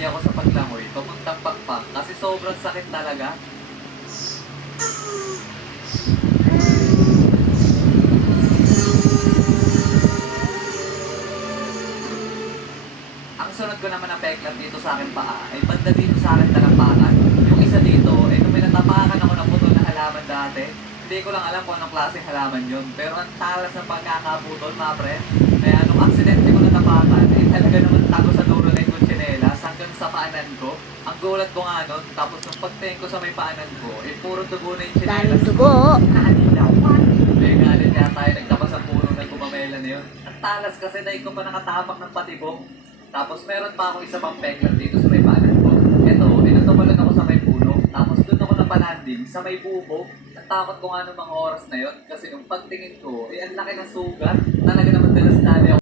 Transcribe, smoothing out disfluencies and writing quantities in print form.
nadali ako sa paglangoy, papuntang pakpak, kasi sobrang sakit talaga. Ang sunod ko naman na peklat dito sa akin paa, ay banda dito sa akin talampakan. Yung isa dito, ay nung may natapakan ako ng putol na halaman dati, hindi ko lang alam kung anong klaseng halaman yun. Pero ang talas ng pagkakaputol, mga pre. Kaya nung aksidente ko natapakan, ay talaga naman tago sa dulo na yung tsinelas hanggang sa paanan ko. Ang gulat ko nga nun, tapos nung pagtingin ko sa may paanan ko, ay puro dugo na yung tsinelas. Daming dugo. Nakalilawan. May galit kaya tayo nagtapas ang puno ng gumamela na yun. Ang talas kasi dahil ko pa nakatapak ng patibong. Tapos meron pa ako isa pang peklat dito sa may paanan ko. Eto, inatumalan ako sa may puno. Tapos doon ako napalanding sa may buko. Natakot ko nga ng mga oras na yun. Kasi nung pagtingin ko, ang laki ng sugat. Talaga naman dalas dali ako.